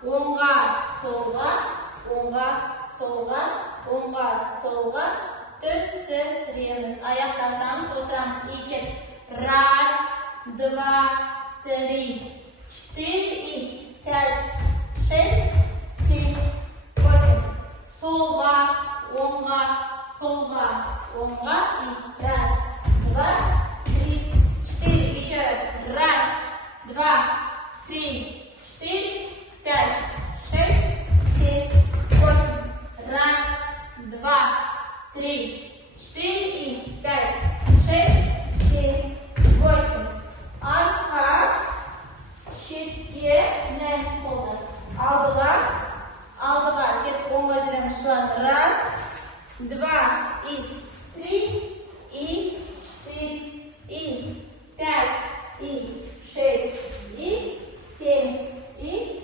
Оңға, солға, оңға, солға, оңға, солға түсіреміз. Аяқты ашамыз, отырамыз. 2, раз, 2, 3, 4, 5, 6, 7, 8. Солға, оңға, солға, оңға. И раз, 2, 3, 4. Еще раз. Раз, 2, 3, 4, 5, 6, 7, 8. Раз, 2, 3, 4, 5, 6, 7, 8. Arka, şekliye, neyimiz kolda. Aldılar, aldılar. Gel, onga жүреміз. Раз, 2, 3, 4, 5, 6, 7, 8, 8.